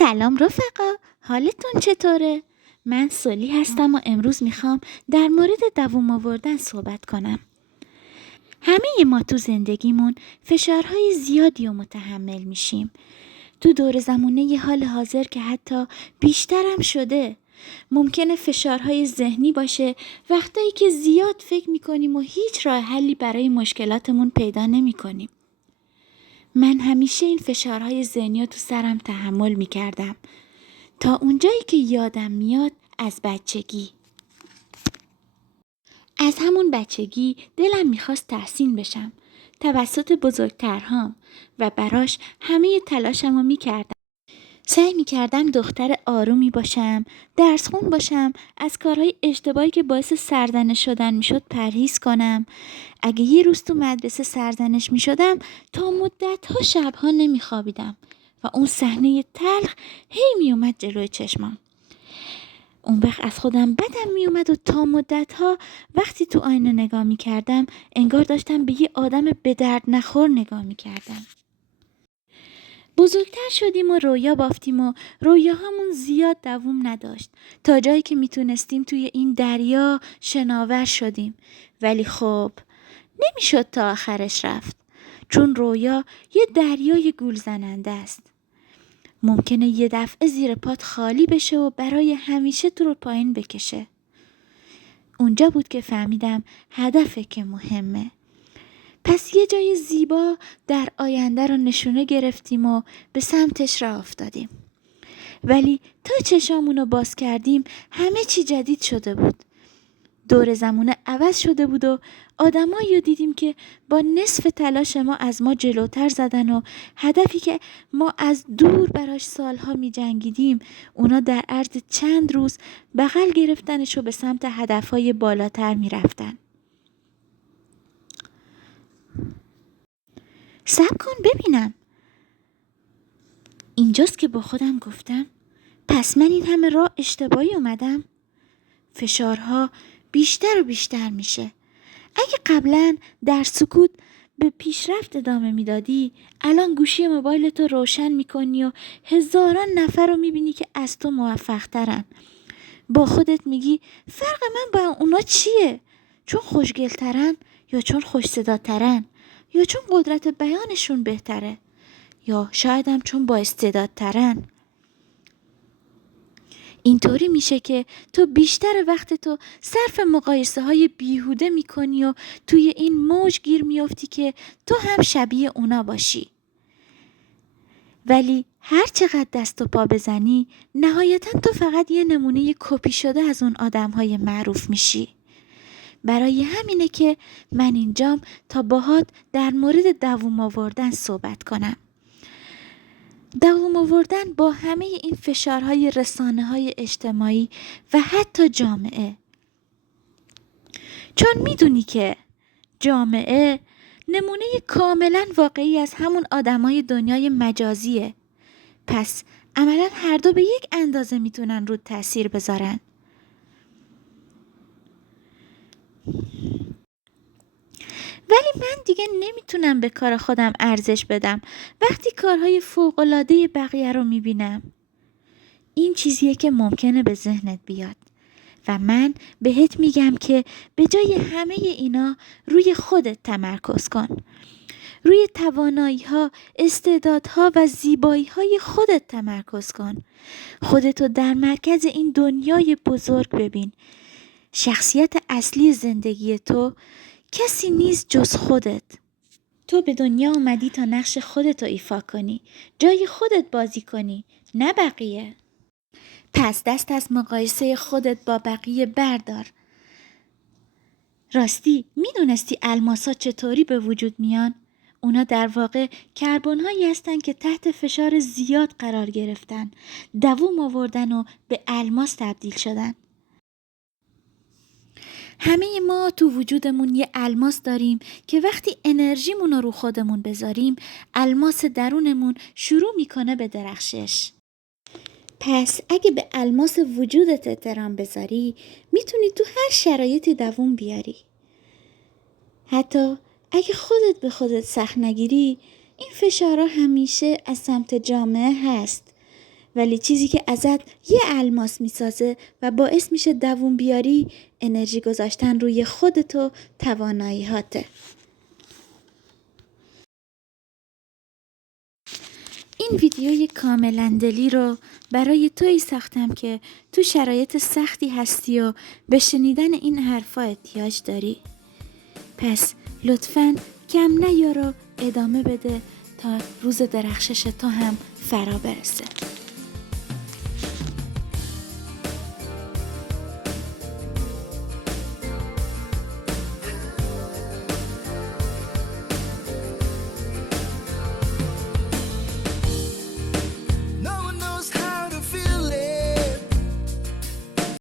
سلام رفقا، حالتون چطوره؟ من سولی هستم و امروز میخوام در مورد دووم آوردن صحبت کنم. همه ما تو زندگیمون فشارهای زیادی رو متحمل میشیم. تو دور زمونه حال حاضر که حتی بیشترم شده. ممکنه فشارهای ذهنی باشه وقتایی که زیاد فکر میکنیم و هیچ راه حلی برای مشکلاتمون پیدا نمیکنیم. من همیشه این فشارهای ذهنی رو تو سرم تحمل میکردم. تا اونجایی که یادم میاد از بچگی. از همون بچگی دلم میخواست تحسین بشم توسط بزرگترهام و براش همه تلاشم رو میکردم. سعی میکردم دختر آرومی باشم، درس خون باشم، از کارهای اشتباهی که باعث سرزنش شدن میشد پرهیز کنم. اگه یه روز تو مدرسه سرزنش میشدم تا مدت‌ها شبها نمیخوابیدم و اون صحنه تلخ هی میومد جلوی چشمم. اون وقت از خودم بدم میومد و تا مدت‌ها وقتی تو آینه نگاه میکردم انگار داشتم به یه آدم به درد نخور نگاه میکردم. بزرگتر شدیم و رویا بافتیم و رویاهامون زیاد دووم نداشت تا جایی که میتونستیم توی این دریا شناور شدیم. ولی خب نمیشد تا آخرش رفت، چون رویا یه دریای گول زننده است. ممکنه یه دفعه زیر پات خالی بشه و برای همیشه تو رو پایین بکشه. اونجا بود که فهمیدم هدفه که مهمه. پس یه جای زیبا در آینده رو نشونه گرفتیم و به سمتش راه افتادیم. ولی تا چشامونو باز کردیم همه چی جدید شده بود. دور زمونه عوض شده بود و آدمایی رو دیدیم که با نصف تلاش ما از ما جلوتر زدن و هدفی که ما از دور براش سالها می جنگیدیم اونا در عرض چند روز بغل گرفتنش و به سمت هدفهای بالاتر می رفتن. صبر کن ببینم. اینجاست که با خودم گفتم پس من این همه راه اشتباهی اومدم؟ فشارها بیشتر و بیشتر میشه. اگه قبلا در سکوت به پیشرفت ادامه میدادی، الان گوشی موبایلتو روشن میکنی و هزاران نفر رو میبینی که از تو موفق ترن. با خودت میگی فرق من با اونا چیه؟ چون خوشگلترن یا چون خوش صداترن یا چون قدرت بیانشون بهتره یا شاید هم چون با استعدادترن. اینطوری میشه که تو بیشتر وقت تو صرف مقایسه های بیهوده میکنی و توی این موج گیر میافتی که تو هم شبیه اونا باشی. ولی هر چقدر دست و پا بزنی نهایتا تو فقط یه نمونه کپی شده از اون آدم های معروف میشی. برای همینه که من اینجام تا باهات در مورد دووم آوردن صحبت کنم. دووم آوردن با همه این فشارهای رسانه‌های اجتماعی و حتی جامعه. چون میدونی که جامعه نمونه کاملا واقعی از همون آدمای دنیای مجازیه. پس عملا هر دو به یک اندازه میتونن رود تأثیر بذارن. ولی من دیگه نمیتونم به کار خودم ارزش بدم وقتی کارهای فوق‌العاده بقیه رو میبینم. این چیزیه که ممکنه به ذهنت بیاد و من بهت میگم که به جای همه اینا روی خودت تمرکز کن. روی توانایی‌ها، استعدادها و زیبایی‌های خودت تمرکز کن. خودتو در مرکز این دنیای بزرگ ببین. شخصیت اصلی زندگی تو کسی نیست جز خودت. تو به دنیا اومدی تا نقش خودتو ایفا کنی، جای خودت بازی کنی، نه بقیه. پس دست از مقایسه خودت با بقیه بردار. راستی میدونستی الماسا چطوری به وجود میان؟ اونا در واقع کربن هایی هستن که تحت فشار زیاد قرار گرفتن، دووم آوردن و به الماس تبدیل شدن. همه ما تو وجودمون یه الماس داریم که وقتی انرژیمون رو خودمون بذاریم، الماس درونمون شروع میکنه به درخشش. پس اگه به الماس وجودت احترام بذاری، میتونی تو هر شرایطی دووم بیاری. حتی اگه خودت به خودت سخت نگیری، این فشارها همیشه از سمت جامعه هست ولی چیزی که ازت یه الماس میسازه و باعث میشه دووم بیاری انرژی گذاشتن روی خودت و توانایی‌هاته. این ویدیوی کاملا دلی رو برای تویی ساختم که تو شرایط سختی هستی و به شنیدن این حرفا احتیاج داری. پس لطفاً کم نیار و ادامه بده تا روز درخشش تو هم فرا برسه.